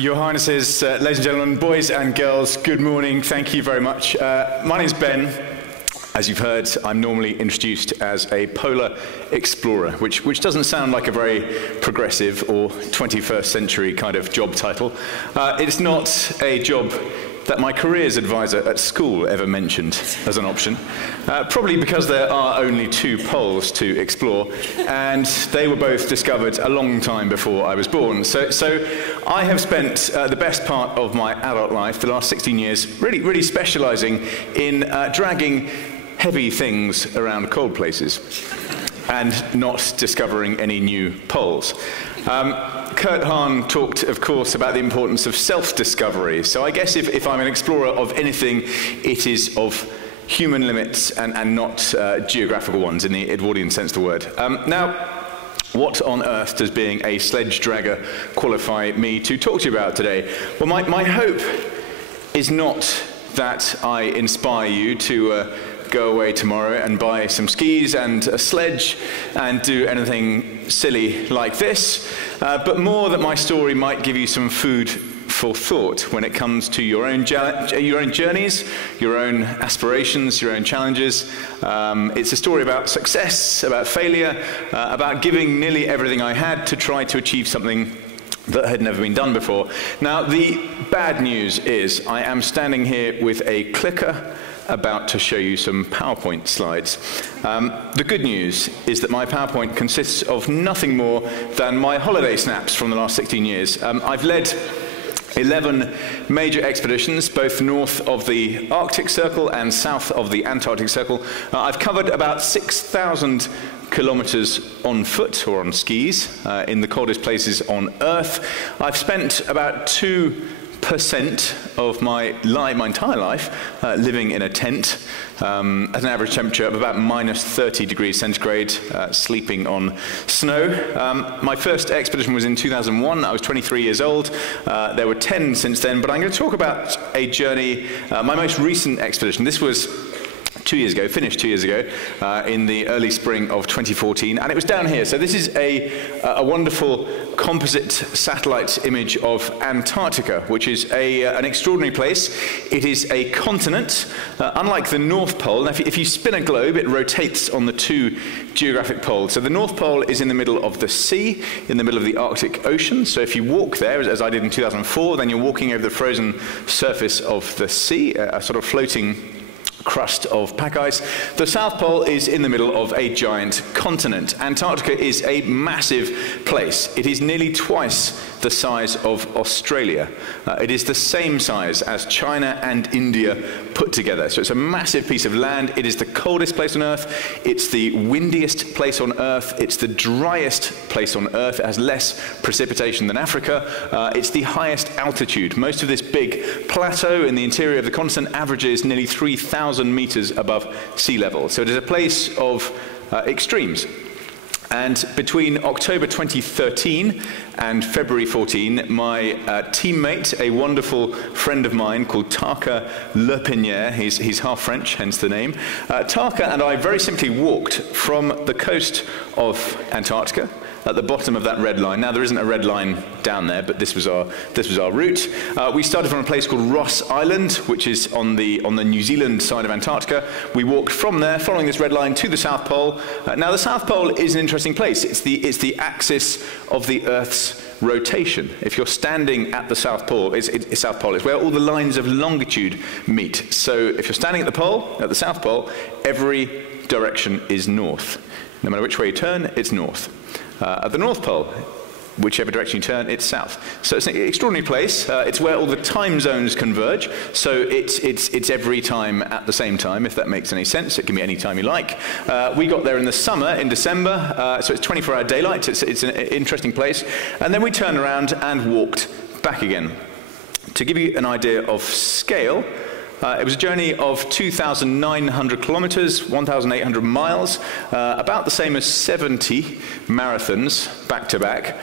Your Highnesses, ladies and gentlemen, boys and girls, good morning. Thank you very much. My name's Ben. As you've heard, I'm normally introduced as a polar explorer, which doesn't sound like a very progressive or 21st century kind of job title. It's not a job that my careers advisor at school ever mentioned as an option, probably because there are only two poles to explore, and they were both discovered a long time before I was born. So I have spent the best part of my adult life, the last 16 years, really specializing in dragging heavy things around cold places and not discovering any new poles. Kurt Hahn talked, of course, about the importance of self-discovery. So I guess if I'm an explorer of anything, it is of human limits and not geographical ones in the Edwardian sense of the word. Now, what on earth does being a sledge dragger qualify me to talk to you about today? Well, my hope is not that I inspire you to go away tomorrow and buy some skis and a sledge and do anything silly like this, but more that my story might give you some food for thought when it comes to your own journeys, your own aspirations, your own challenges. It's a story about success, about failure, about giving nearly everything I had to try to achieve something that had never been done before. Now, the bad news is I am standing here with a clicker about to show you some PowerPoint slides. The good news is that my PowerPoint consists of nothing more than my holiday snaps from the last 16 years. I've led 11 major expeditions, both north of the Arctic Circle and south of the Antarctic Circle. I've covered about 6,000 kilometers on foot or on skis in the coldest places on Earth. I've spent about 2% of my entire life living in a tent at an average temperature of about minus 30 degrees centigrade, sleeping on snow. My first expedition was in 2001. I was 23 years old. There were 10 since then, but I'm going to talk about a journey, my most recent expedition. This was 2 years ago, finished 2 years ago, in the early spring of 2014, and it was down here. So this is a wonderful composite satellite image of Antarctica, which is an extraordinary place. It is a continent, unlike the North Pole. Now, if you spin a globe, it rotates on the two geographic poles. So the North Pole is in the middle of the sea, in the middle of the Arctic Ocean. So if you walk there, as I did in 2004, then you're walking over the frozen surface of the sea, a sort of floating crust of pack ice. The South Pole is in the middle of a giant continent. Antarctica is a massive place. It is nearly twice the size of Australia. It is the same size as China and India put together. So it's a massive piece of land. It is the coldest place on Earth. It's the windiest place on Earth. It's the driest place on Earth. It has less precipitation than Africa. It's the highest altitude. Most of this big plateau in the interior of the continent averages nearly 3,000 meters above sea level. So it is a place of extremes. And between October 2013 and February 14, my teammate, a wonderful friend of mine called Terra he's half French, hence the name, Terra and I very simply walked from the coast of Antarctica at the bottom of that red line. Now, there isn't a red line down there, but this was our route. We started from a place called Ross Island, which is on the New Zealand side of Antarctica. We walked from there, following this red line, to the South Pole. Now, the South Pole is an interesting place. It's the axis of the Earth's rotation. If you're standing at the South Pole, it's where all the lines of longitude meet. So if you're standing at the South Pole, every direction is north. No matter which way you turn, it's north. At the North Pole, whichever direction you turn, it's south. So it's an extraordinary place. It's where all the time zones converge. So it's every time at the same time, if that makes any sense. It can be any time you like. We got there in the summer, in December, so it's 24-hour daylight. It's an interesting place. And then we turned around and walked back again. To give you an idea of scale, it was a journey of 2,900 kilometers, 1,800 miles, about the same as 70 marathons back to back.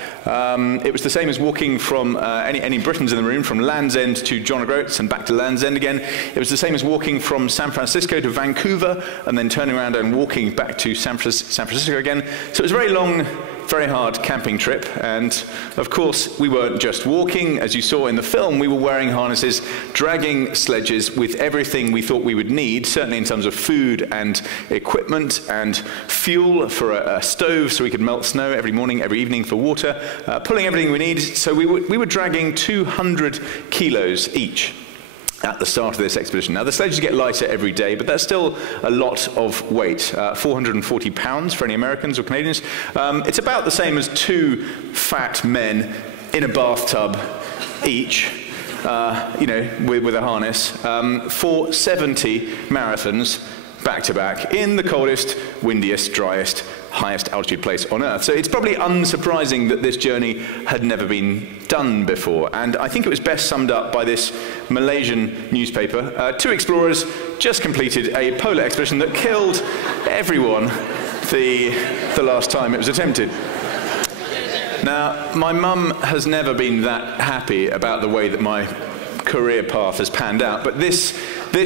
It was the same as walking from, any Britons in the room, from Land's End to John O'Groats and back to Land's End again. It was the same as walking from San Francisco to Vancouver and then turning around and walking back to San Francisco again. So it was a very long very hard camping trip, and of course we weren't just walking. As you saw in the film, we were wearing harnesses, dragging sledges with everything we thought we would need, certainly in terms of food and equipment and fuel for a stove so we could melt snow every morning, every evening for water, pulling everything we need. So we were dragging 200 kilos each at the start of this expedition. Now, the sledges get lighter every day, but that's still a lot of weight, 440 pounds for any Americans or Canadians. It's about the same as 2 fat men in a bathtub each, you know, with a harness, for 70 marathons back-to-back in the coldest, windiest, driest, highest altitude place on Earth. So it's probably unsurprising that this journey had never been done before. And I think it was best summed up by this Malaysian newspaper. 2 explorers just completed a polar expedition that killed everyone the last time it was attempted. Now, my mum has never been that happy about the way that my career path has panned out, but this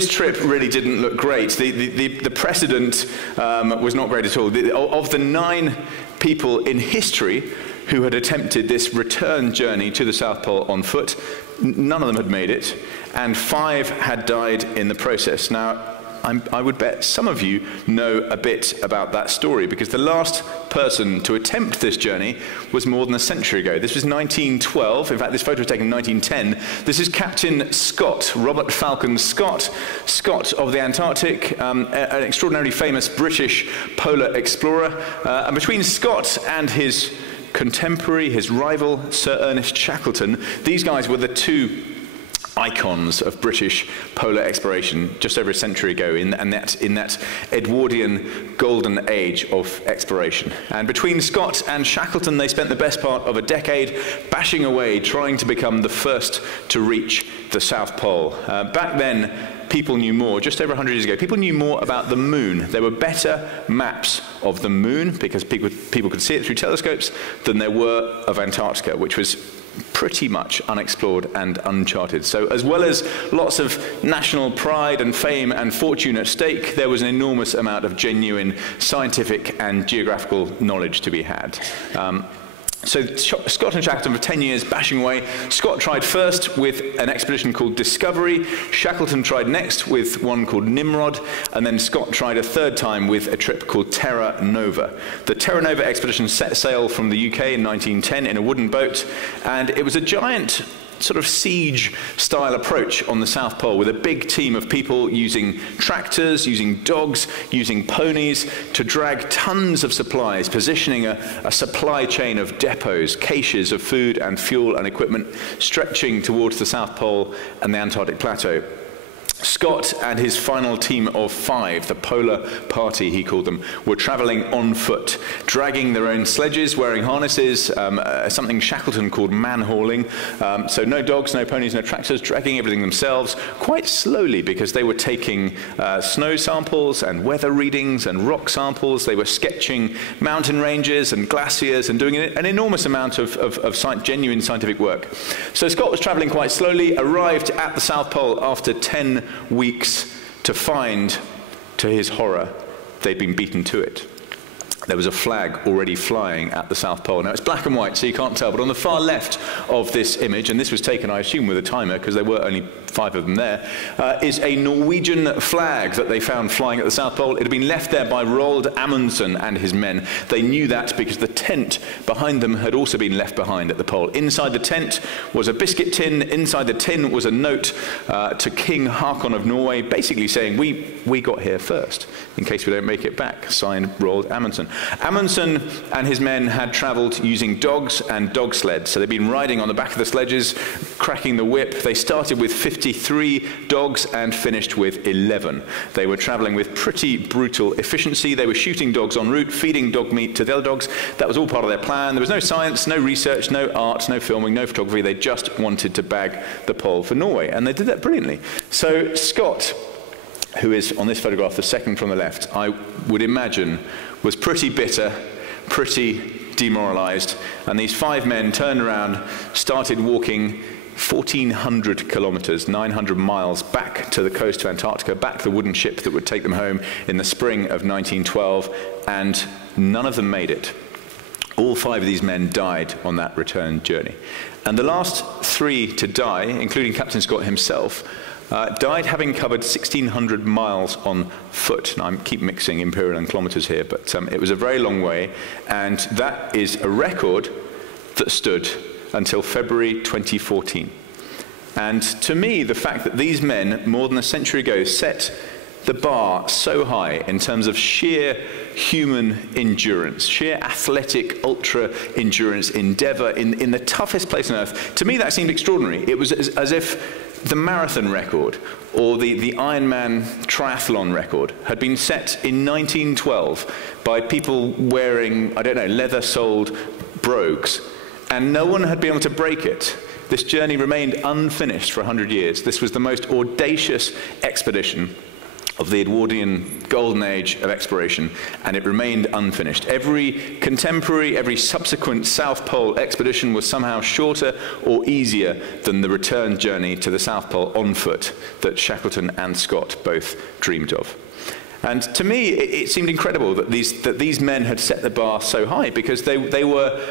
trip really didn't look great. The precedent was not great at all. Of the 9 people in history who had attempted this return journey to the South Pole on foot, none of them had made it, and 5 had died in the process. Now, I would bet some of you know a bit about that story, because the last person to attempt this journey was more than a century ago. This was 1912. In fact, this photo was taken in 1910. This is Captain Scott, Robert Falcon Scott, Scott of the Antarctic, an extraordinarily famous British polar explorer. And between Scott and his contemporary, his rival, Sir Ernest Shackleton, these guys were the 2 icons of British polar exploration just over a century ago in that Edwardian golden age of exploration. And between Scott and Shackleton, they spent the best part of a decade bashing away, trying to become the first to reach the South Pole. Back then, people knew more. Just over 100 years ago, people knew more about the moon. There were better maps of the moon, because people could see it through telescopes, than there were of Antarctica, which was pretty much unexplored and uncharted. So as well as lots of national pride and fame and fortune at stake, there was an enormous amount of genuine scientific and geographical knowledge to be had. So Scott and Shackleton for 10 years bashing away. Scott tried first with an expedition called Discovery. Shackleton tried next with one called Nimrod. And then Scott tried a 3rd time with a trip called Terra Nova. The Terra Nova expedition set sail from the UK in 1910 in a wooden boat. And it was a giant sort of siege-style approach on the South Pole, with a big team of people using tractors, using dogs, using ponies to drag tons of supplies, positioning a supply chain of depots, caches of food and fuel and equipment stretching towards the South Pole and the Antarctic Plateau. Scott and his final team of 5, the Polar Party he called them, were traveling on foot, dragging their own sledges, wearing harnesses, something Shackleton called man-hauling. So no dogs, no ponies, no tractors, dragging everything themselves, quite slowly, because they were taking snow samples and weather readings and rock samples. They were sketching mountain ranges and glaciers and doing an enormous amount of genuine scientific work. So Scott was traveling quite slowly, arrived at the South Pole after 10 weeks to find, to his horror, they'd been beaten to it. There was a flag already flying at the South Pole. Now, it's black and white, so you can't tell, but on the far left of this image, and this was taken, I assume, with a timer, because there were only 5 of them there, is a Norwegian flag that they found flying at the South Pole. It had been left there by Roald Amundsen and his men. They knew that because the tent behind them had also been left behind at the pole. Inside the tent was a biscuit tin. Inside the tin was a note to King Haakon of Norway, basically saying, we got here first, in case we don't make it back, signed Roald Amundsen. Amundsen and his men had traveled using dogs and dog sleds. So they'd been riding on the back of the sledges, cracking the whip. They started with 53 dogs and finished with 11. They were traveling with pretty brutal efficiency. They were shooting dogs en route, feeding dog meat to the other dogs. That was all part of their plan. There was no science, no research, no art, no filming, no photography. They just wanted to bag the pole for Norway, and they did that brilliantly. So Scott, who is on this photograph, the second from the left, I would imagine was pretty bitter, pretty demoralized, and these 5 men turned around, started walking 1,400 kilometers, 900 miles back to the coast of Antarctica, back to the wooden ship that would take them home in the spring of 1912, and none of them made it. All 5 of these men died on that return journey. And the last 3 to die, including Captain Scott himself, died having covered 1,600 miles on foot. Now, I keep mixing imperial and kilometers here, but it was a very long way, and that is a record that stood until February 2014. And to me, the fact that these men, more than a century ago, set the bar so high in terms of sheer human endurance, sheer athletic, ultra-endurance endeavor in the toughest place on Earth, to me that seemed extraordinary. It was as if the marathon record or the Ironman triathlon record had been set in 1912 by people wearing, I don't know, leather-soled brogues, and no one had been able to break it. This journey remained unfinished for 100 years. This was the most audacious expedition of the Edwardian golden age of exploration, and it remained unfinished. Every contemporary, every subsequent South Pole expedition was somehow shorter or easier than the return journey to the South Pole on foot that Shackleton and Scott both dreamed of. And to me, it seemed incredible that these men had set the bar so high, because they were,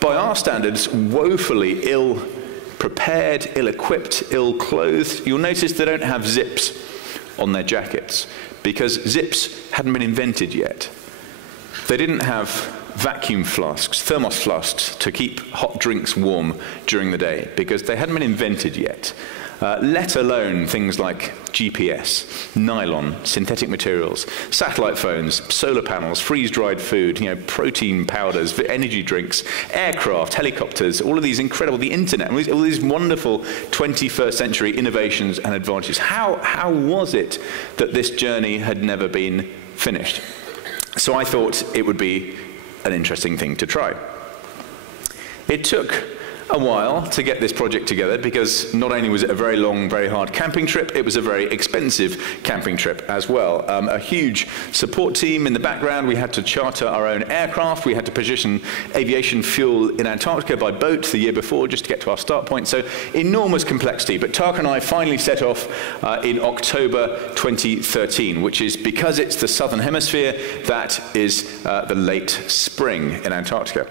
by our standards, woefully ill-prepared, ill-equipped, ill-clothed. You'll notice they don't have zips on their jackets, because zips hadn't been invented yet. They didn't have vacuum flasks, thermos flasks, to keep hot drinks warm during the day, because they hadn't been invented yet. Let alone things like GPS, nylon, synthetic materials, satellite phones, solar panels, freeze-dried food, protein powders, energy drinks, aircraft, helicopters, all of these incredible, the internet, all these wonderful 21st century innovations and advantages. How was it that this journey had never been finished? So I thought it would be an interesting thing to try. It took a while to get this project together, because not only was it a very long, very hard camping trip, it was a very expensive camping trip as well. A huge support team in the background. We had to charter our own aircraft. We had to position aviation fuel in Antarctica by boat the year before just to get to our start point. So enormous complexity. But Tak and I finally set off in October 2013, which is, because it's the southern hemisphere, that is the late spring in Antarctica.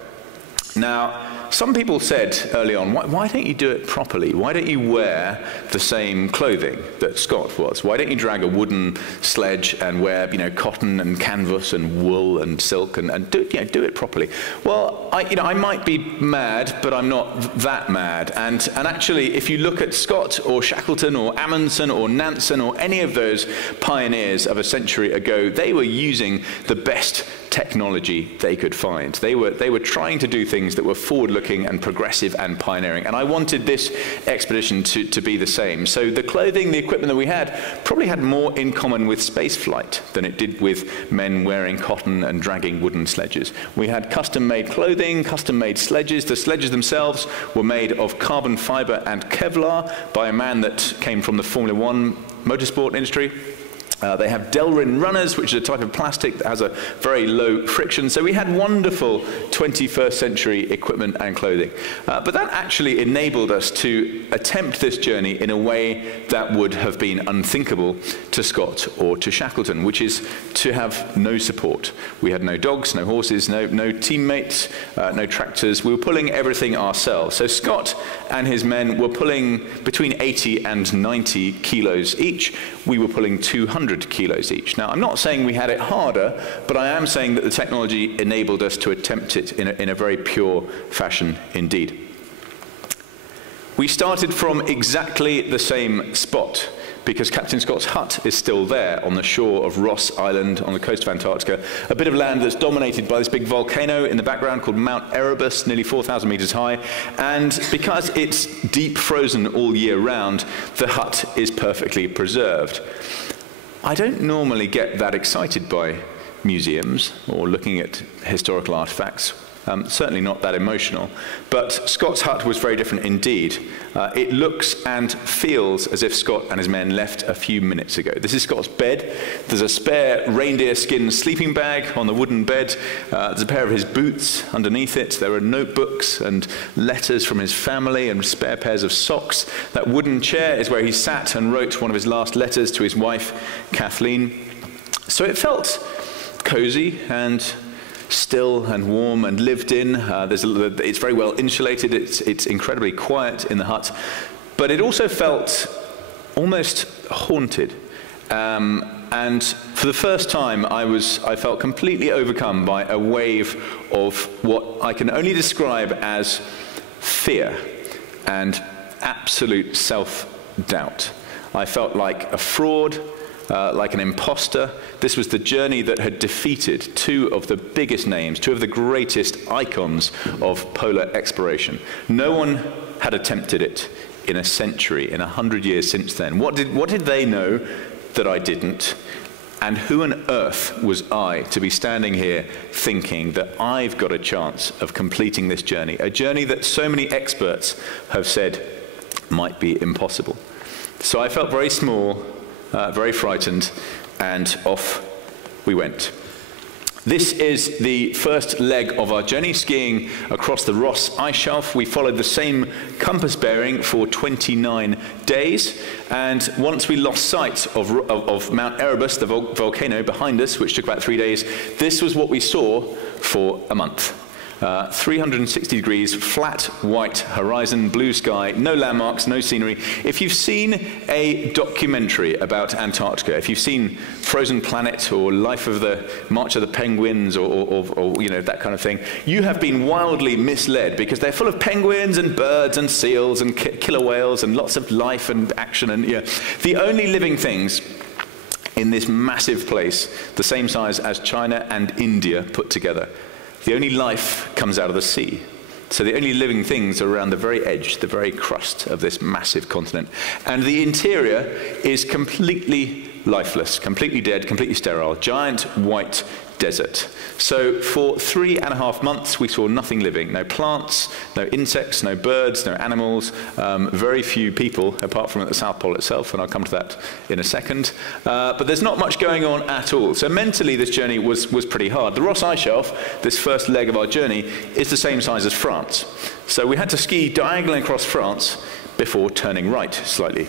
Now, some people said early on, why don't you do it properly? Why don't you wear the same clothing that Scott was? Why don't you drag a wooden sledge and wear, cotton and canvas and wool and silk and do it properly? Well, I might be mad, but I'm not that mad. And actually, if you look at Scott or Shackleton or Amundsen or Nansen or any of those pioneers of a century ago, they were using the best technology they could find. They were trying to do things that were forward-looking and progressive and pioneering. And I wanted this expedition to be the same. So the clothing, the equipment that we had, probably had more in common with spaceflight than it did with men wearing cotton and dragging wooden sledges. We had custom-made clothing, custom-made sledges. The sledges themselves were made of carbon fiber and Kevlar by a man that came from the Formula One motorsport industry. They have Delrin runners, which is a type of plastic that has a very low friction. So we had wonderful 21st century equipment and clothing. But that actually enabled us to attempt this journey in a way that would have been unthinkable to Scott or to Shackleton, which is to have no support. We had no dogs, no horses, no teammates, no tractors. We were pulling everything ourselves. So Scott and his men were pulling between 80 and 90 kilos each. We were pulling 200 kilos each. Now, I'm not saying we had it harder, but I am saying that the technology enabled us to attempt it in a very pure fashion indeed. We started from exactly the same spot, because Captain Scott's hut is still there on the shore of Ross Island on the coast of Antarctica, a bit of land that's dominated by this big volcano in the background called Mount Erebus, nearly 4,000 meters high. And because it's deep frozen all year round, the hut is perfectly preserved. I don't normally get that excited by museums or looking at historical artifacts. Certainly not that emotional. But Scott's hut was very different indeed. It looks and feels as if Scott and his men left a few minutes ago. This is Scott's bed. There's a spare reindeer skin sleeping bag on the wooden bed. There's a pair of his boots underneath it. There are notebooks and letters from his family and spare pairs of socks. That wooden chair is where he sat and wrote one of his last letters to his wife, Kathleen. So it felt cozy and still and warm and lived in. It's very well insulated. It's incredibly quiet in the hut. But it also felt almost haunted. And for the first time, I felt completely overcome by a wave of what I can only describe as fear and absolute self-doubt. I felt like a fraud, like an imposter. This was the journey that had defeated two of the biggest names, two of the greatest icons of polar exploration. No one had attempted it in a century, in 100 years since then. What did they know that I didn't? And who on earth was I to be standing here thinking that I've got a chance of completing this journey, a journey that so many experts have said might be impossible? So I felt very small, very frightened, and off we went. This is the first leg of our journey, skiing across the Ross ice shelf. We followed the same compass bearing for 29 days, and once we lost sight of Mount Erebus, the volcano behind us, which took about 3 days, this was what we saw for a month. 360 degrees, flat white horizon, blue sky, no landmarks, no scenery. If you've seen a documentary about Antarctica, if you've seen Frozen Planet or Life of the March of the Penguins or you know, that kind of thing, you have been wildly misled because they're full of penguins and birds and seals and killer whales and lots of life and action. And yeah, the only living things in this massive place, the same size as China and India put together, the only life comes out of the sea. So the only living things are around the very edge, the very crust of this massive continent. And the interior is completely lifeless, completely dead, completely sterile, giant white desert. So for 3.5 months, we saw nothing living. No plants, no insects, no birds, no animals, very few people, apart from at the South Pole itself, and I'll come to that in a second. But there's not much going on at all. So mentally, this journey was pretty hard. The Ross Ice Shelf, this first leg of our journey, is the same size as France. So we had to ski diagonally across France before turning right slightly.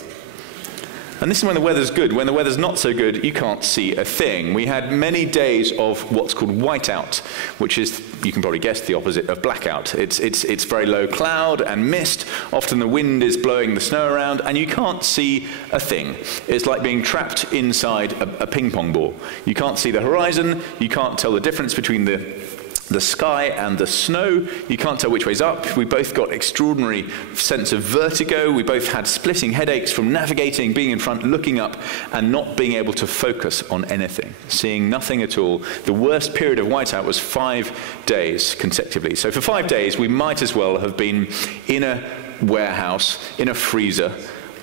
And this is when the weather's good. When the weather's not so good, you can't see a thing. We had many days of what's called whiteout, which is, you can probably guess, the opposite of blackout. It's very low cloud and mist. Often the wind is blowing the snow around, and you can't see a thing. It's like being trapped inside a ping pong ball. You can't see the horizon. You can't tell the difference between the sky and the snow. You can't tell which way's up. We both got extraordinary sense of vertigo. We both had splitting headaches from navigating, being in front, looking up, and not being able to focus on anything, seeing nothing at all. The worst period of whiteout was 5 days consecutively. So for 5 days, we might as well have been in a warehouse, in a freezer,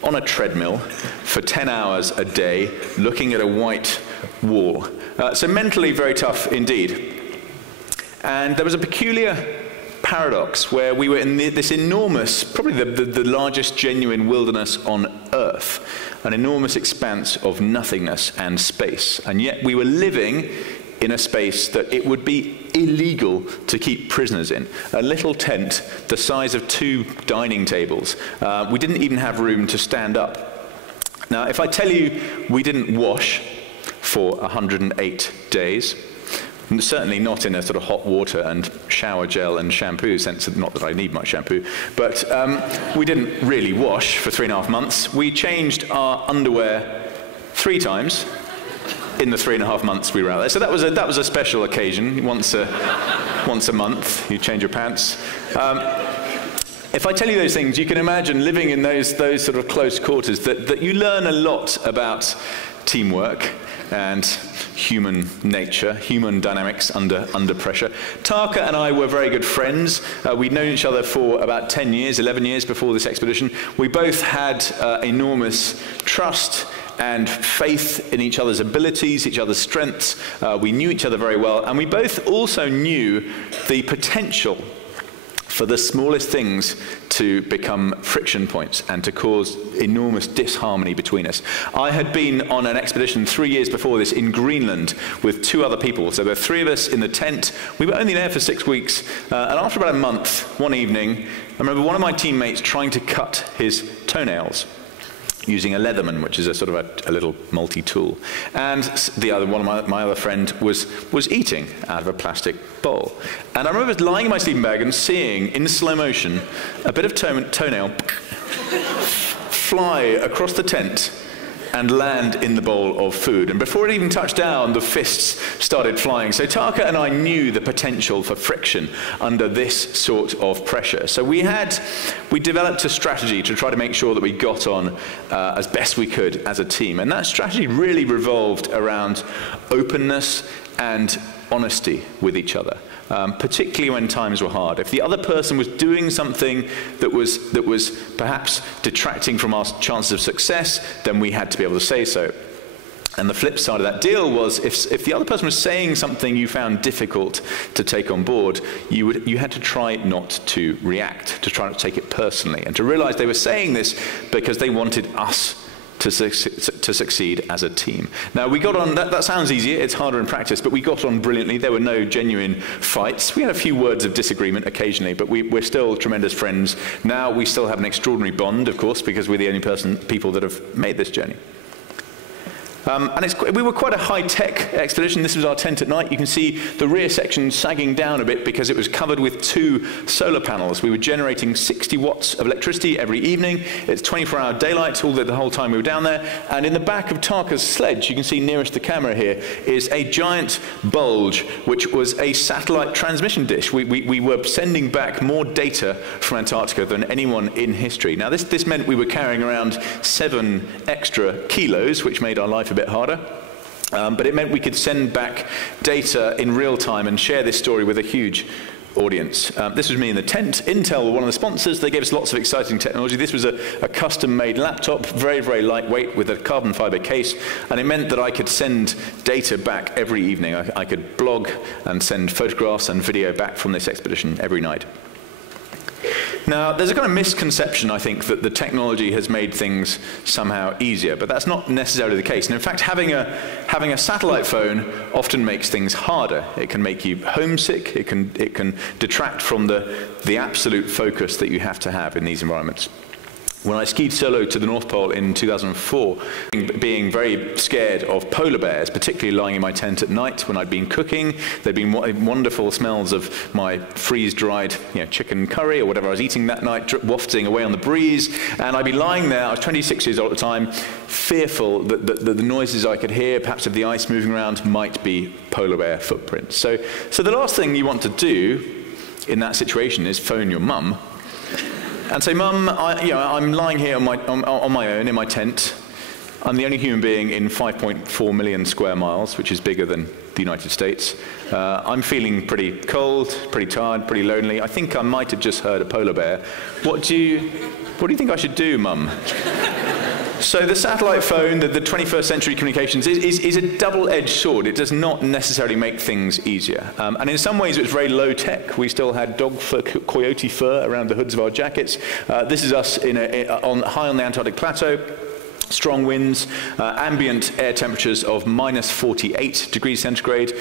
on a treadmill for 10 hours a day, looking at a white wall. So mentally very tough indeed. And there was a peculiar paradox where we were in this enormous, probably the largest genuine wilderness on Earth, an enormous expanse of nothingness and space. And yet we were living in a space that it would be illegal to keep prisoners in. A little tent the size of 2 dining tables. We didn't even have room to stand up. Now, if I tell you we didn't wash for 108 days, certainly not in a sort of hot water and shower gel and shampoo sense, not that I need much shampoo, but we didn't really wash for 3.5 months. We changed our underwear 3 times in the 3.5 months we were out there. So that was a special occasion. Once a month, you change your pants. If I tell you those things, you can imagine living in those sort of close quarters, that you learn a lot about teamwork and human nature, human dynamics under pressure. Taka and I were very good friends. We'd known each other for about 10 years, 11 years before this expedition. We both had enormous trust and faith in each other's abilities, each other's strengths. We knew each other very well, and we both also knew the potential for the smallest things to become friction points and to cause enormous disharmony between us. I had been on an expedition 3 years before this in Greenland with 2 other people. So there were 3 of us in the tent. We were only there for 6 weeks. And after about a month, one evening, I remember one of my teammates trying to cut his toenails. using a Leatherman, which is a sort of a little multi-tool. And the other one, my other friend, was eating out of a plastic bowl. And I remember lying in my sleeping bag and seeing, in slow motion, a bit of toenail fly across the tent and land in the bowl of food. And before it even touched down, the fists started flying. So Taka and I knew the potential for friction under this sort of pressure. So we developed a strategy to try to make sure that we got on as best we could as a team. And that strategy really revolved around openness and honesty with each other, particularly when times were hard. If the other person was doing something that was perhaps detracting from our chances of success, then we had to be able to say so. And the flip side of that deal was if the other person was saying something you found difficult to take on board, you had to try not to react, to try not to take it personally, and to realize they were saying this because they wanted us to succeed as a team. Now, we got on, that sounds easier, it's harder in practice, but we got on brilliantly. There were no genuine fights. We had a few words of disagreement occasionally, but we're still tremendous friends. Now we still have an extraordinary bond, of course, because we're the only people that have made this journey. And we were quite a high-tech expedition. This was our tent at night. You can see the rear section sagging down a bit because it was covered with 2 solar panels. We were generating 60 watts of electricity every evening. It's 24-hour daylight all the whole time we were down there. And in the back of Taka's sledge, you can see nearest the camera here, is a giant bulge, which was a satellite transmission dish. We were sending back more data from Antarctica than anyone in history. Now, this meant we were carrying around 7 extra kilos, which made our life a bit harder, but it meant we could send back data in real time and share this story with a huge audience. This was me in the tent. Intel were one of the sponsors. They gave us lots of exciting technology. This was a custom-made laptop, very, very lightweight, with a carbon fiber case, and it meant that I could send data back every evening. I could blog and send photographs and video back from this expedition every night. Now, there's a kind of misconception, I think, that the technology has made things somehow easier, but that's not necessarily the case. And in fact, having a satellite phone often makes things harder. It can make you homesick. It can detract from the absolute focus that you have to have in these environments. When I skied solo to the North Pole in 2004, being very scared of polar bears, particularly lying in my tent at night when I'd been cooking, there'd been wonderful smells of my freeze-dried chicken curry or whatever I was eating that night, wafting away on the breeze, and I'd be lying there, I was 26 years old at the time, fearful that the noises I could hear, perhaps of the ice moving around, might be polar bear footprints. So the last thing you want to do in that situation is phone your mum and say, Mum, I'm lying here on my own in my tent. I'm the only human being in 5.4 million square miles, which is bigger than the United States. I'm feeling pretty cold, pretty tired, pretty lonely. I think I might have just heard a polar bear. What do you think I should do, Mum? So the satellite phone, the 21st century communications, is a double-edged sword. It does not necessarily make things easier. And in some ways, it was very low-tech. We still had dog fur, coyote fur around the hoods of our jackets. This is us high on the Antarctic Plateau. Strong winds, ambient air temperatures of minus 48 degrees centigrade,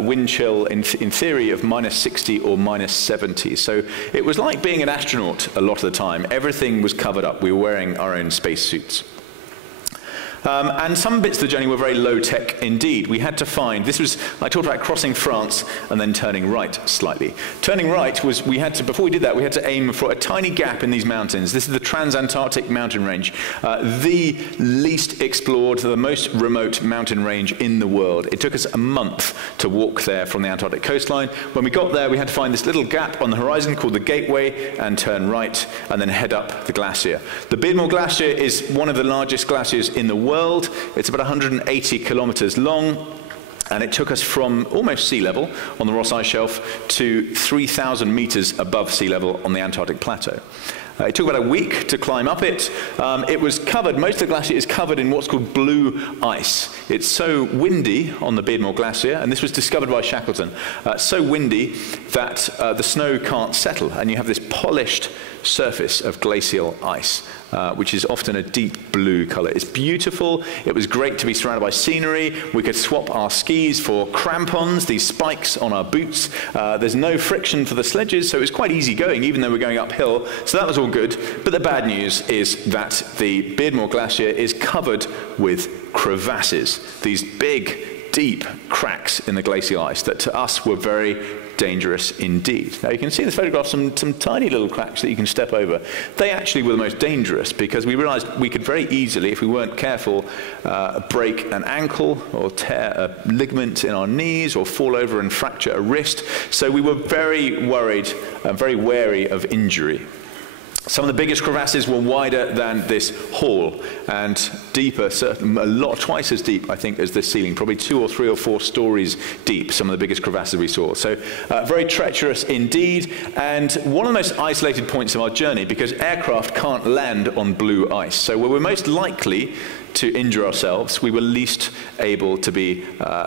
wind chill in theory of minus 60 or minus 70. So it was like being an astronaut a lot of the time. Everything was covered up. We were wearing our own spacesuits. And some bits of the journey were very low-tech indeed. We had to find, I talked about crossing France and then turning right slightly. Turning right was, before we did that, we had to aim for a tiny gap in these mountains. This is the Transantarctic mountain range, the least explored, the most remote mountain range in the world. It took us a month to walk there from the Antarctic coastline. When we got there, we had to find this little gap on the horizon called the Gateway and turn right and then head up the glacier. The Bindle Glacier is one of the largest glaciers in the world. It's about 180 kilometers long, and it took us from almost sea level on the Ross Ice Shelf to 3,000 meters above sea level on the Antarctic Plateau. It took about a week to climb up it. It was covered, most of the glacier is covered in what's called blue ice. It's so windy on the Beardmore Glacier, and this was discovered by Shackleton, so windy that the snow can't settle, and you have this polished surface of glacial ice, which is often a deep blue color. It's beautiful. It was great to be surrounded by scenery. We could swap our skis for crampons, these spikes on our boots. There's no friction for the sledges, so it was quite easy going, even though we're going uphill. So that was all all good, but the bad news is that the Bindle Glacier is covered with crevasses, these big, deep cracks in the glacial ice that to us were very dangerous indeed. Now you can see in this photograph some tiny little cracks that you can step over. They actually were the most dangerous because we realized we could very easily, if we weren't careful, break an ankle or tear a ligament in our knees or fall over and fracture a wrist. So we were very worried and very wary of injury. Some of the biggest crevasses were wider than this hall and deeper, certainly a lot, twice as deep, I think, as this ceiling, probably 2 or 3 or 4 stories deep, some of the biggest crevasses we saw. So very treacherous indeed, and one of the most isolated points of our journey because aircraft can't land on blue ice. So where we're most likely to injure ourselves, we were least able to be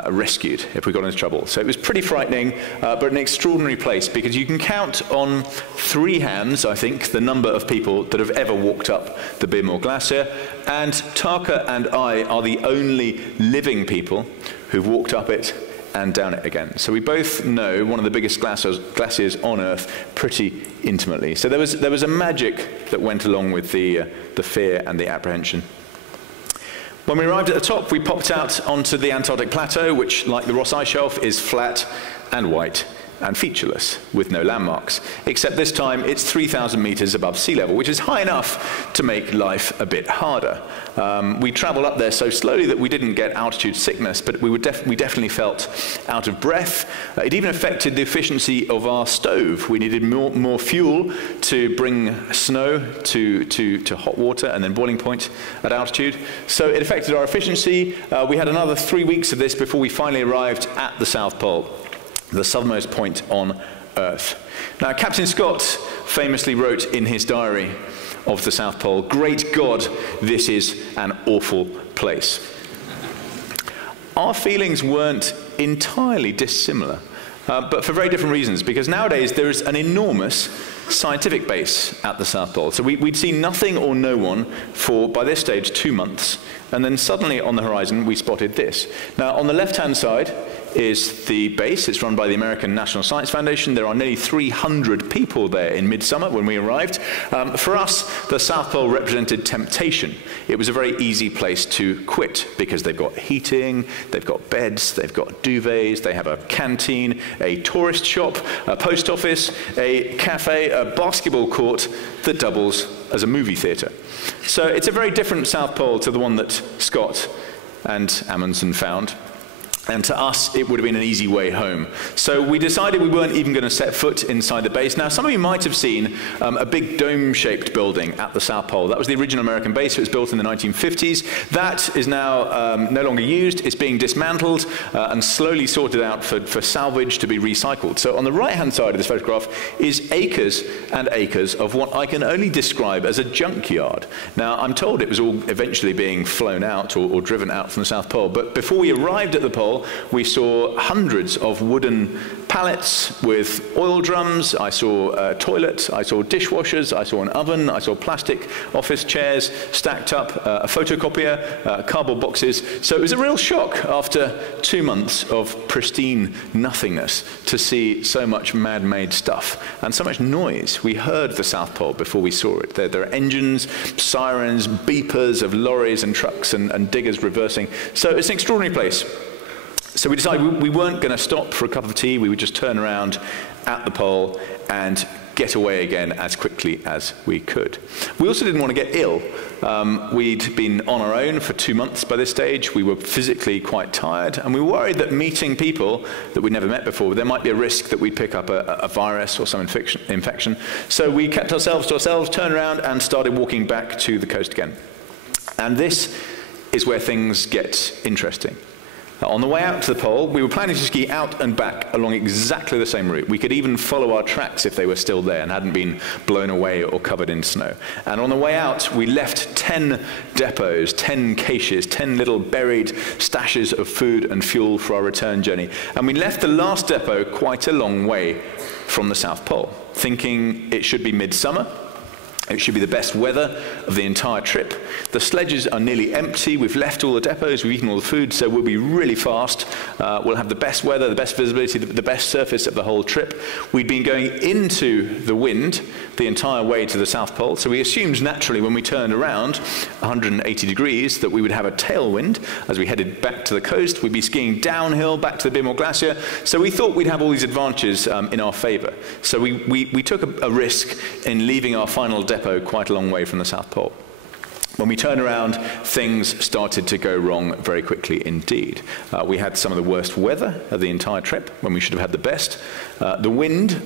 rescued if we got into trouble. So it was pretty frightening, but an extraordinary place because you can count on 3 hands, I think, the number of people that have ever walked up the Bindle Glacier, and Tarka and I are the only living people who've walked up it and down it again. So we both know one of the biggest glaciers on Earth pretty intimately. So there was a magic that went along with the fear and the apprehension. When we arrived at the top, we popped out onto the Antarctic Plateau, which, like the Ross Ice Shelf, is flat and white and featureless, with no landmarks. Except this time, it's 3,000 meters above sea level, which is high enough to make life a bit harder. We traveled up there so slowly that we didn't get altitude sickness, but we definitely felt out of breath. It even affected the efficiency of our stove. We needed more fuel to bring snow to hot water and then boiling point at altitude. So it affected our efficiency. We had another 3 weeks of this before we finally arrived at the South Pole, the southernmost point on Earth. Now, Captain Scott famously wrote in his diary of the South Pole, "Great God, this is an awful place." Our feelings weren't entirely dissimilar, but for very different reasons, because nowadays there is an enormous scientific base at the South Pole. So we'd seen nothing or no one for, by this stage, 2 months, and then suddenly on the horizon we spotted this. Now, on the left-hand side is the base. It's run by the American National Science Foundation. There are nearly 300 people there in midsummer when we arrived. For us, the South Pole represented temptation. It was a very easy place to quit because they've got heating, they've got beds, they've got duvets, they have a canteen, a tourist shop, a post office, a cafe, a basketball court that doubles as a movie theatre. So it's a very different South Pole to the one that Scott and Amundsen found. And to us, it would have been an easy way home. So we decided we weren't even going to set foot inside the base. Now, some of you might have seen a big dome-shaped building at the South Pole. That was the original American base. It was built in the 1950s. That is now no longer used. It's being dismantled and slowly sorted out for salvage to be recycled. So on the right-hand side of this photograph is acres and acres of what I can only describe as a junkyard. Now, I'm told it was all eventually being flown out or driven out from the South Pole. But before we arrived at the pole, we saw hundreds of wooden pallets with oil drums. I saw a toilet, I saw dishwashers, I saw an oven, I saw plastic office chairs stacked up, a photocopier, cardboard boxes. So it was a real shock after 2 months of pristine nothingness to see so much man-made stuff and so much noise. We heard the South Pole before we saw it. There are engines, sirens, beepers of lorries and trucks and diggers reversing. So it's an extraordinary place. So we decided we weren't going to stop for a cup of tea. We would just turn around at the pole and get away again as quickly as we could. We also didn't want to get ill. We'd been on our own for 2 months by this stage. We were physically quite tired, and we were worried that meeting people that we'd never met before, there might be a risk that we'd pick up a virus or some infection. So we kept ourselves to ourselves, turned around, and started walking back to the coast again. And this is where things get interesting. On the way out to the pole, we were planning to ski out and back along exactly the same route. We could even follow our tracks if they were still there and hadn't been blown away or covered in snow. And on the way out, we left 10 depots, 10 caches, 10 little buried stashes of food and fuel for our return journey. And we left the last depot quite a long way from the South Pole, thinking it should be midsummer It should be the best weather of the entire trip. The sledges are nearly empty. We've left all the depots, we've eaten all the food, so we'll be really fast. We'll have the best weather, the best visibility, the best surface of the whole trip. We'd been going into the wind the entire way to the South Pole, so we assumed naturally when we turned around 180 degrees that we would have a tailwind as we headed back to the coast. We'd be skiing downhill back to the Bindle Glacier, so we thought we'd have all these advantages in our favor. So we took a risk in leaving our final depot quite a long way from the South Pole. When we turned around, things started to go wrong very quickly indeed. We had some of the worst weather of the entire trip, when we should have had the best. The wind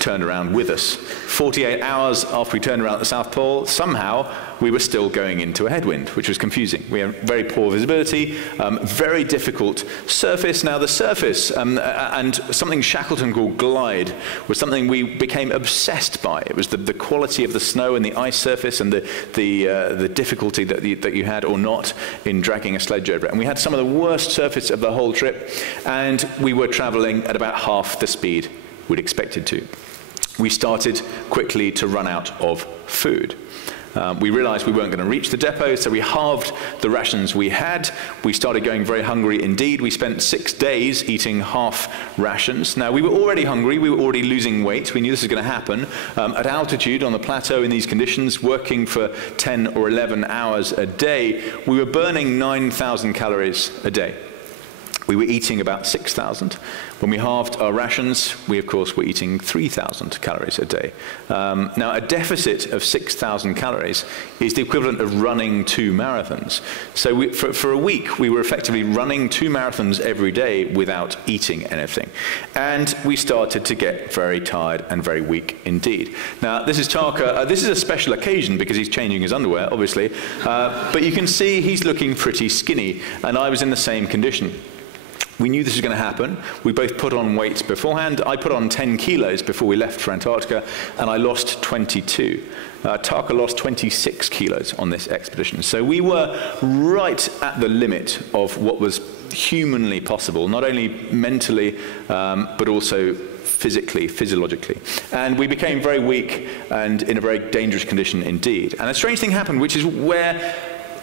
turned around with us. 48 hours after we turned around at the South Pole, somehow we were still going into a headwind, which was confusing. We had very poor visibility, very difficult surface. Now the surface, and something Shackleton called glide, was something we became obsessed by. It was the quality of the snow and the ice surface and the difficulty that you had or not in dragging a sledge over it. And we had some of the worst surface of the whole trip, and we were traveling at about half the speed we'd expected to. We started quickly to run out of food. We realized we weren't going to reach the depot, so we halved the rations we had. We started going very hungry indeed. We spent 6 days eating half rations. Now, we were already hungry. We were already losing weight. We knew this was going to happen. At altitude, on the plateau, in these conditions, working for 10 or 11 hours a day, we were burning 9,000 calories a day. We were eating about 6,000. When we halved our rations, we, of course, were eating 3,000 calories a day. Now, a deficit of 6,000 calories is the equivalent of running 2 marathons. So for a week, we were effectively running 2 marathons every day without eating anything. And we started to get very tired and very weak indeed. Now, this is Tarka. This is a special occasion because he's changing his underwear, obviously. But you can see he's looking pretty skinny, and I was in the same condition. We knew this was going to happen. We both put on weight beforehand. I put on 10 kilos before we left for Antarctica, and I lost 22. Tarka lost 26 kilos on this expedition. So we were right at the limit of what was humanly possible, not only mentally, but also physically, physiologically. And we became very weak and in a very dangerous condition indeed. And a strange thing happened, which is where,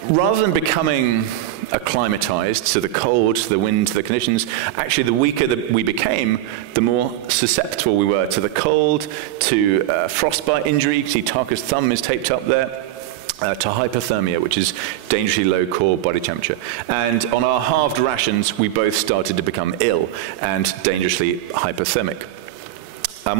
rather than becoming acclimatized to the cold, to the wind, to the conditions, actually the weaker that we became, the more susceptible we were to the cold, to frostbite injury. You can see Tarka's thumb is taped up there. To hypothermia, which is dangerously low core body temperature. And on our halved rations, we both started to become ill and dangerously hypothermic.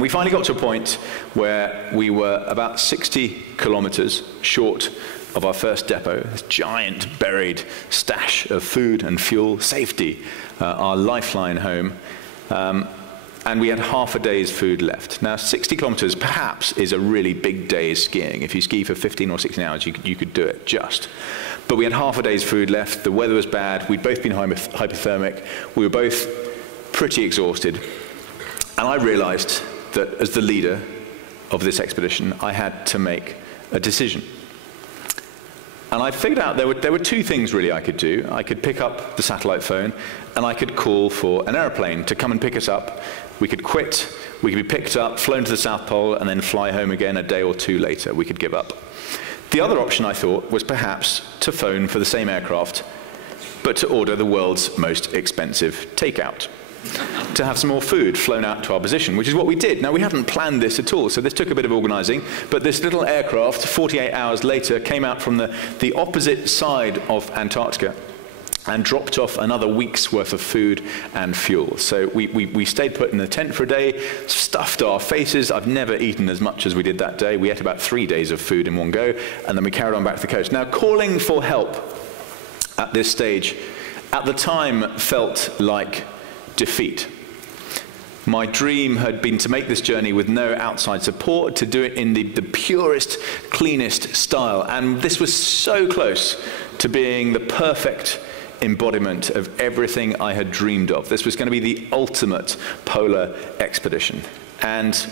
We finally got to a point where we were about 60 kilometers short of our first depot, this giant buried stash of food and fuel, safety, our lifeline home, and we had half a day's food left. Now, 60 kilometers perhaps is a really big day's skiing. If you ski for 15 or 16 hours, you could do it just. But we had half a day's food left, the weather was bad, we'd both been hypothermic, we were both pretty exhausted, and I realized that as the leader of this expedition, I had to make a decision. And I figured out there were 2 things really I could do. I could pick up the satellite phone, and I could call for an airplane to come and pick us up. We could quit, we could be picked up, flown to the South Pole, and then fly home again a day or 2 later. We could give up. The other option, I thought, was perhaps to phone for the same aircraft, but to order the world's most expensive takeout, to have some more food flown out to our position, which is what we did. Now, we hadn't planned this at all, so this took a bit of organizing, but this little aircraft, 48 hours later, came out from the opposite side of Antarctica and dropped off another week's worth of food and fuel. So we stayed put in the tent for a day, stuffed our faces. I've never eaten as much as we did that day. We ate about 3 days of food in one go, and then we carried on back to the coast. Now, calling for help at this stage, at the time, felt like defeat. My dream had been to make this journey with no outside support, to do it in the purest, cleanest style. And this was so close to being the perfect embodiment of everything I had dreamed of. This was going to be the ultimate polar expedition. And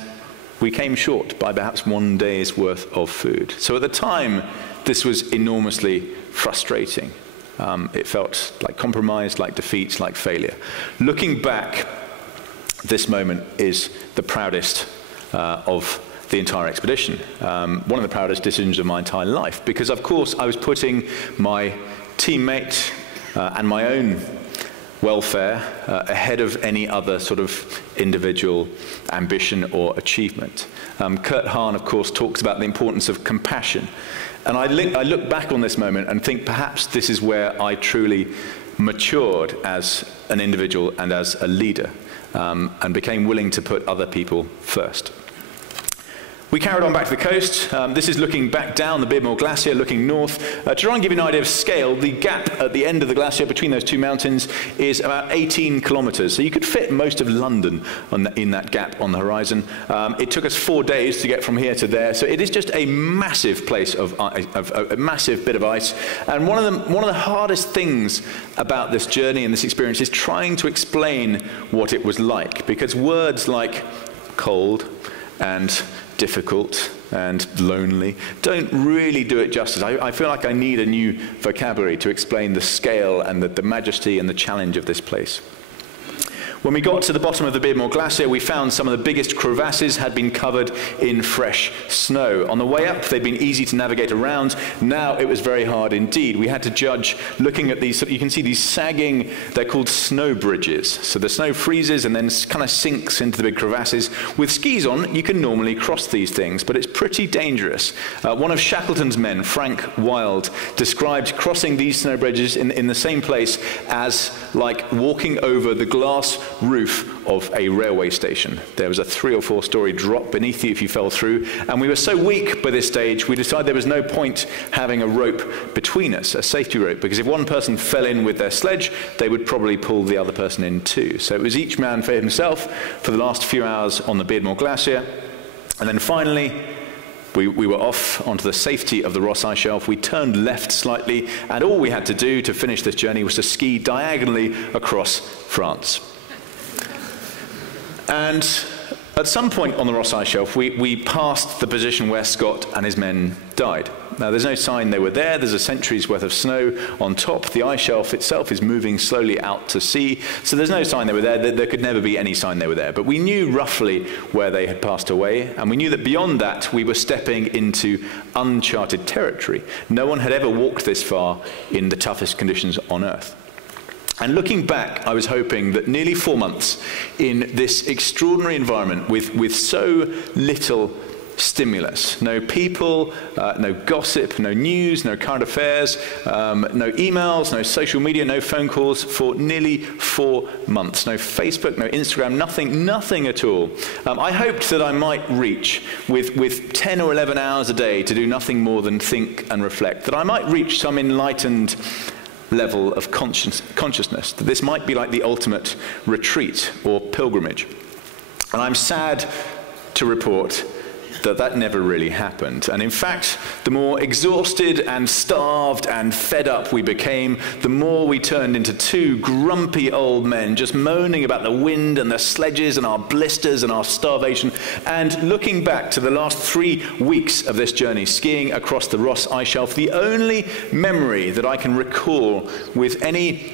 we came short by perhaps 1 day's worth of food. So at the time, this was enormously frustrating. It felt like compromise, like defeat, like failure. Looking back, this moment is the proudest of the entire expedition. One of the proudest decisions of my entire life, because of course I was putting my teammate and my own welfare ahead of any other sort of individual ambition or achievement. Kurt Hahn, of course, talks about the importance of compassion. And I look back on this moment and think perhaps this is where I truly matured as an individual and as a leader, and became willing to put other people first. We carried on back to the coast. This is looking back down the Bindle Glacier, looking north. To try and give you an idea of scale, the gap at the end of the glacier between those two mountains is about 18 kilometers. So you could fit most of London in that gap on the horizon. It took us 4 days to get from here to there. So it is just a massive place of a massive bit of ice. And one of the hardest things about this journey and this experience is trying to explain what it was like, because words like cold and difficult and lonely don't really do it justice. I feel like I need a new vocabulary to explain the scale and the majesty and the challenge of this place. When we got to the bottom of the Bindle Glacier, we found some of the biggest crevasses had been covered in fresh snow. On the way up, they'd been easy to navigate around. Now it was very hard indeed. We had to judge, looking at these, you can see these sagging, they're called snow bridges. So the snow freezes and then kind of sinks into the big crevasses. With skis on, you can normally cross these things, but it's pretty dangerous. One of Shackleton's men, Frank Wild, described crossing these snow bridges in the same place as like walking over the glass roof of a railway station. There was a 3 or 4 story drop beneath you if you fell through, and we were so weak by this stage we decided there was no point having a rope between us, a safety rope, because if one person fell in with their sledge, they would probably pull the other person in too. So it was each man for himself for the last few hours on the Bindle Glacier, and then finally we were off onto the safety of the Ross Ice Shelf. We turned left slightly, and all we had to do to finish this journey was to ski diagonally across France. And at some point on the Ross Ice Shelf, we passed the position where Scott and his men died. Now, there's no sign they were there. There's a century's worth of snow on top. The ice shelf itself is moving slowly out to sea, so there's no sign they were there. There could never be any sign they were there. But we knew roughly where they had passed away, and we knew that beyond that, we were stepping into uncharted territory. No one had ever walked this far in the toughest conditions on Earth. And looking back, I was hoping that nearly 4 months in this extraordinary environment with so little stimulus, no people, no gossip, no news, no current affairs, no emails, no social media, no phone calls for nearly 4 months, no Facebook, no Instagram, nothing at all. I hoped that I might reach with 10 or 11 hours a day to do nothing more than think and reflect, that I might reach some enlightened level of consciousness, that this might be like the ultimate retreat or pilgrimage. And I'm sad to report that that never really happened. And in fact, the more exhausted and starved and fed up we became, the more we turned into 2 grumpy old men just moaning about the wind and the sledges and our blisters and our starvation. And looking back to the last 3 weeks of this journey, skiing across the Ross Ice Shelf, the only memory that I can recall with any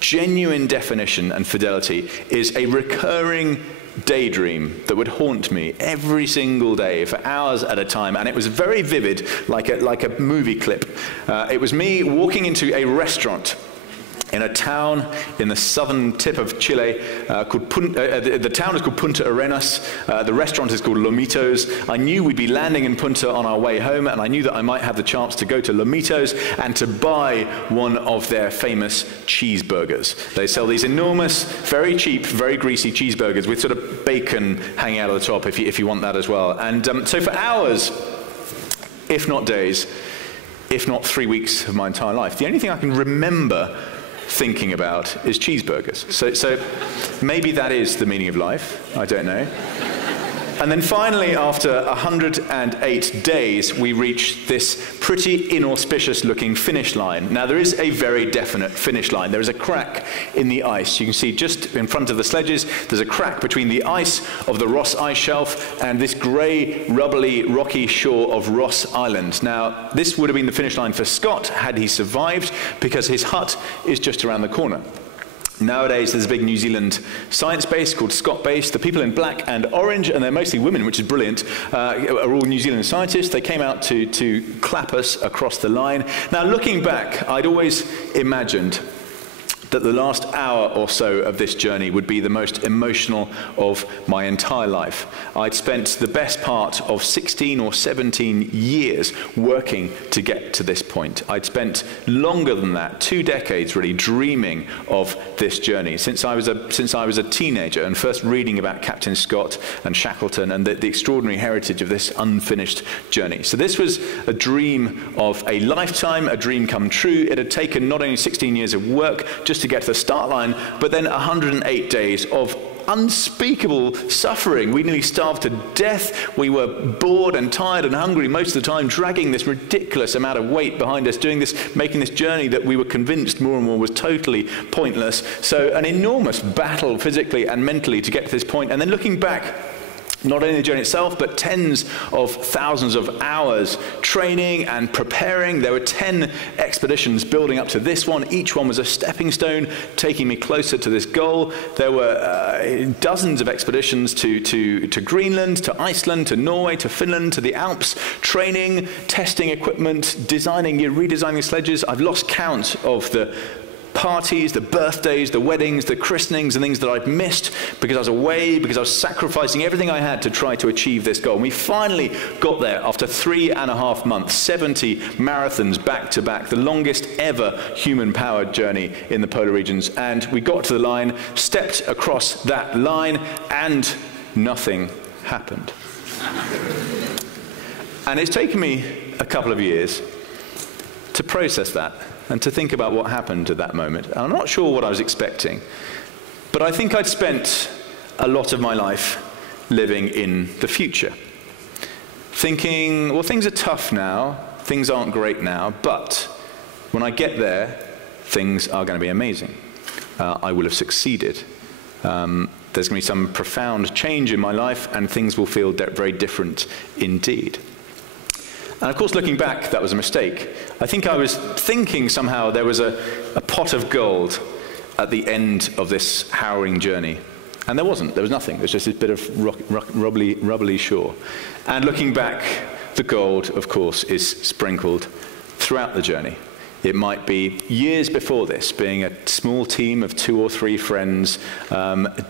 genuine definition and fidelity is a recurring daydream that would haunt me every single day for hours at a time, and it was very vivid, like a movie clip. It was me walking into a restaurant in a town in the southern tip of Chile called the town is called Punta Arenas. The restaurant is called Lomitos. I knew we'd be landing in Punta on our way home, and I knew that I might have the chance to go to Lomitos and to buy one of their famous cheeseburgers. They sell these enormous, very cheap, very greasy cheeseburgers with sort of bacon hanging out of the top if you want that as well. And so for hours, if not days, if not 3 weeks of my entire life, the only thing I can remember thinking about is cheeseburgers. So maybe that is the meaning of life. I don't know. And then finally, after 108 days, we reached this pretty inauspicious-looking finish line. Now, there is a very definite finish line. There is a crack in the ice. You can see just in front of the sledges, there's a crack between the ice of the Ross Ice Shelf and this grey, rubbly, rocky shore of Ross Island. Now, this would have been the finish line for Scott had he survived, because his hut is just around the corner. Nowadays, there's a big New Zealand science base called Scott Base. The people in black and orange, and they're mostly women, which is brilliant, are all New Zealand scientists. They came out to clap us across the line. Now, looking back, I'd always imagined that the last hour or so of this journey would be the most emotional of my entire life. I'd spent the best part of 16 or 17 years working to get to this point. I'd spent longer than that, 2 decades really, dreaming of this journey, since I was a teenager and first reading about Captain Scott and Shackleton and the extraordinary heritage of this unfinished journey. So this was a dream of a lifetime, a dream come true. It had taken not only 16 years of work just to get to the start line, but then 108 days of unspeakable suffering. We nearly starved to death. We were bored and tired and hungry most of the time, dragging this ridiculous amount of weight behind us, making this journey that we were convinced more and more was totally pointless. So an enormous battle physically and mentally to get to this point. And then looking back, not only the journey itself, but tens of thousands of hours training and preparing. There were 10 expeditions building up to this one. Each one was a stepping stone, taking me closer to this goal. There were dozens of expeditions to Greenland, to Iceland, to Norway, to Finland, to the Alps, training, testing equipment, redesigning sledges. I've lost count of the parties, the birthdays, the weddings, the christenings, and things that I'd missed because I was away, because I was sacrificing everything I had to try to achieve this goal. And we finally got there after 3.5 months, 70 marathons back to back, the longest ever human-powered journey in the polar regions. And we got to the line, stepped across that line, and nothing happened. And it's taken me a couple of years to process that and to think about what happened at that moment. And I'm not sure what I was expecting, but I think I'd spent a lot of my life living in the future, thinking, well, things are tough now, things aren't great now, but when I get there, things are going to be amazing. I will have succeeded. There's going to be some profound change in my life, and things will feel very different indeed. And of course, looking back, that was a mistake. I think I was thinking somehow there was a pot of gold at the end of this harrowing journey. And there wasn't. There was nothing. There was just this bit of rubbly shore. And looking back, the gold, of course, is sprinkled throughout the journey. It might be years before this, being a small team of 2 or 3 friends,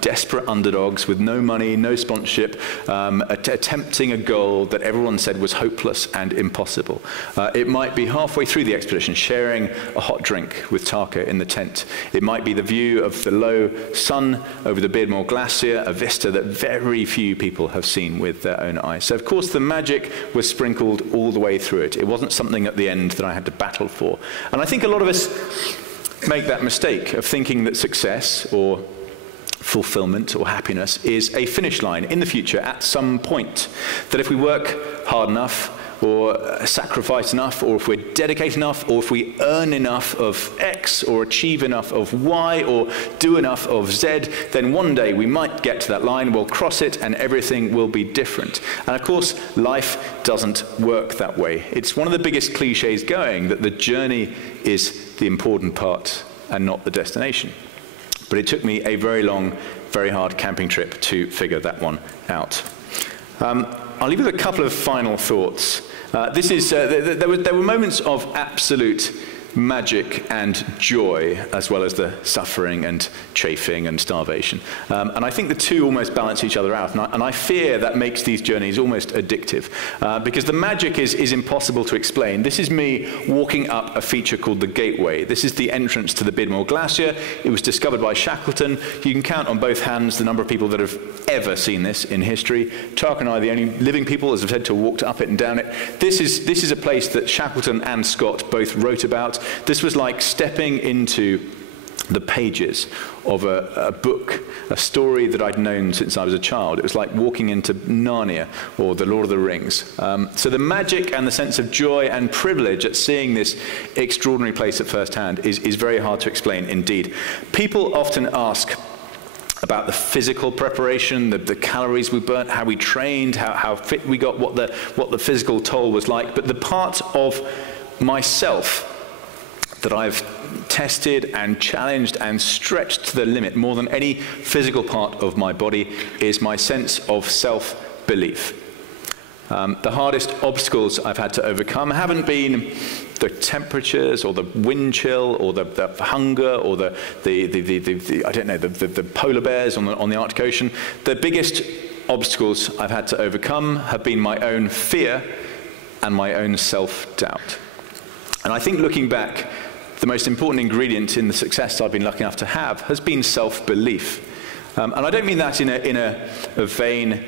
desperate underdogs with no money, no sponsorship, attempting a goal that everyone said was hopeless and impossible. It might be halfway through the expedition, sharing a hot drink with Tarka in the tent. It might be the view of the low sun over the Bindle Glacier, a vista that very few people have seen with their own eyes. So, of course, the magic was sprinkled all the way through it. It wasn't something at the end that I had to battle for. And I think a lot of us make that mistake of thinking that success or fulfillment or happiness is a finish line in the future at some point. That if we work hard enough or sacrifice enough, or if we're dedicated enough, or if we earn enough of X, or achieve enough of Y, or do enough of Z, then one day we might get to that line, we'll cross it, and everything will be different. And of course, life doesn't work that way. It's one of the biggest cliches going, that the journey is the important part and not the destination. But it took me a very long, very hard camping trip to figure that one out. I'll leave you with a couple of final thoughts. There were moments of absolute magic and joy, as well as the suffering and chafing and starvation. And I think the two almost balance each other out. And I fear that makes these journeys almost addictive, because the magic is impossible to explain. This is me walking up a feature called the Gateway. This is the entrance to the Bindle Glacier. It was discovered by Shackleton. You can count on both hands the number of people that have ever seen this in history. Tark and I are the only living people, as I've said, to have walked up it and down it. This is a place that Shackleton and Scott both wrote about. This was like stepping into the pages of a book, a story that I'd known since I was a child. It was like walking into Narnia or the Lord of the Rings. So the magic and the sense of joy and privilege at seeing this extraordinary place at first hand is very hard to explain indeed. People often ask about the physical preparation, the calories we burnt, how we trained, how fit we got, what the physical toll was like. But the part of myself that I've tested and challenged and stretched to the limit more than any physical part of my body is my sense of self-belief. The hardest obstacles I've had to overcome haven't been the temperatures or the wind chill or the hunger or the I don't know, the polar bears on the Arctic Ocean. The biggest obstacles I've had to overcome have been my own fear and my own self-doubt. And I think looking back, the most important ingredient in the success I've been lucky enough to have has been self-belief. And I don't mean that in a vain,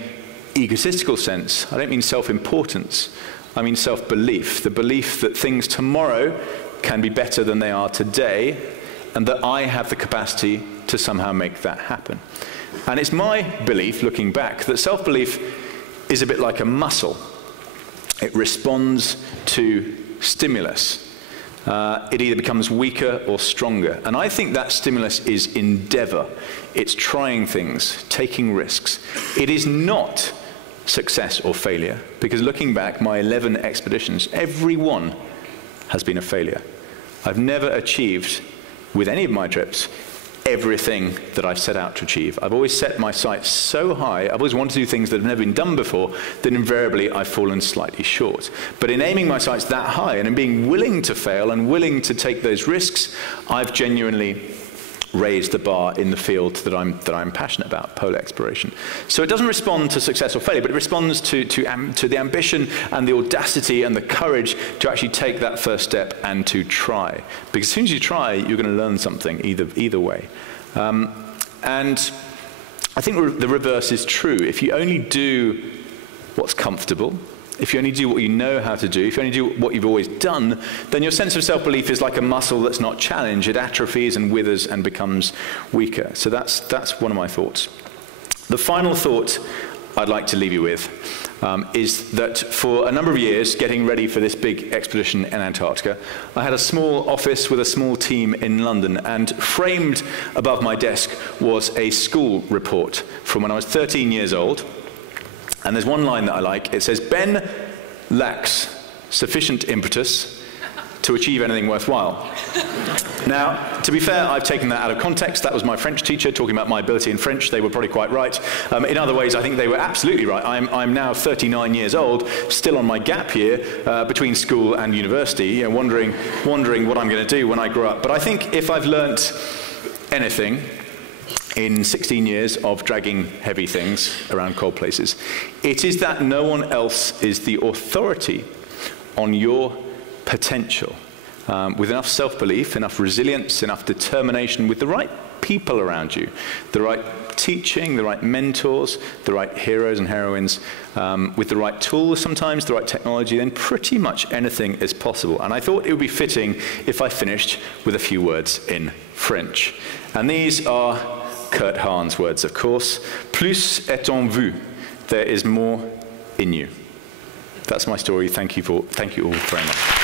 egotistical sense. I don't mean self-importance. I mean self-belief, the belief that things tomorrow can be better than they are today, and that I have the capacity to somehow make that happen. And it's my belief, looking back, that self-belief is a bit like a muscle. It responds to stimulus. It either becomes weaker or stronger. And I think that stimulus is endeavor. It's trying things, taking risks. It is not success or failure, because looking back, my 11 expeditions, every one has been a failure. I've never achieved, with any of my trips, everything that I've set out to achieve. I've always set my sights so high, I've always wanted to do things that have never been done before, that invariably I've fallen slightly short. But in aiming my sights that high, and in being willing to fail and willing to take those risks, I've genuinely raised the bar in the field that I'm passionate about, polar exploration. So it doesn't respond to success or failure, but it responds to the ambition and the audacity and the courage to actually take that first step and to try. Because as soon as you try, you're going to learn something either way. And I think the reverse is true. If you only do what's comfortable, if you only do what you know how to do, if you only do what you've always done, then your sense of self-belief is like a muscle that's not challenged. It atrophies and withers and becomes weaker. So that's one of my thoughts. The final thought I'd like to leave you with is that for a number of years, getting ready for this big expedition in Antarctica, I had a small office with a small team in London, and framed above my desk was a school report from when I was 13 years old. And there's one line that I like. It says, "Ben lacks sufficient impetus to achieve anything worthwhile." Now, to be fair, I've taken that out of context. That was my French teacher talking about my ability in French. They were probably quite right. In other ways, I think they were absolutely right. I'm now 39 years old, still on my gap year between school and university, you know, wondering what I'm going to do when I grow up. But I think if I've learnt anything in 16 years of dragging heavy things around cold places, it is that no one else is the authority on your potential. With enough self-belief, enough resilience, enough determination, with the right people around you, the right teaching, the right mentors, the right heroes and heroines, with the right tools sometimes, the right technology, then pretty much anything is possible. And I thought it would be fitting if I finished with a few words in French. And these are Kurt Hahn's words, of course. Plus est en vous. There is more in you. That's my story. Thank you all very much.